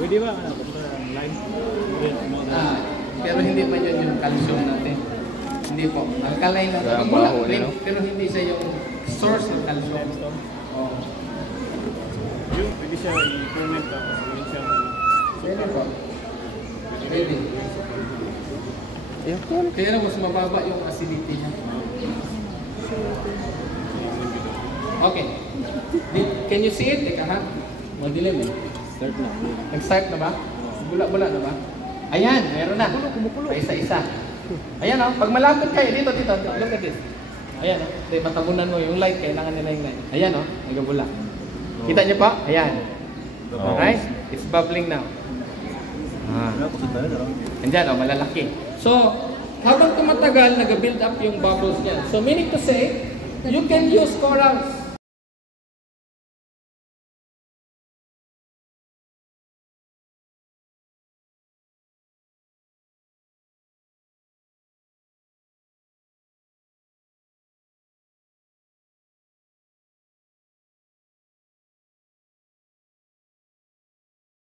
Pwede ba? Lime? Pero hindi pa yun yung calcium natin. Hindi po. Alkaline lang. Kaya Mula baho, drink, no? pero hindi siya yung source ng calcium. Oh. Yung pwede siya i-ferment tapos gawin siya. Pwede po. Pwede. Kaya mas mababa yung acidity niya. Okay. Can you see it? Teka ha? Madilim eh. Start na. Nag-start na ba? Bula-bula na ba? Ayan, meron na. Pa isa-isa. Ayan o, pag malapit kayo, dito, look at this. Ayan o, matabunan mo yung light, kailangan nila yung light. Ayan o, nagabula. Kita niyo pa? Ayan. Okay? It's bubbling now. Andyan o, malalaki. So, habang tumatagal, nag-build up yung bubbles niya. So, meaning to say, you can use corals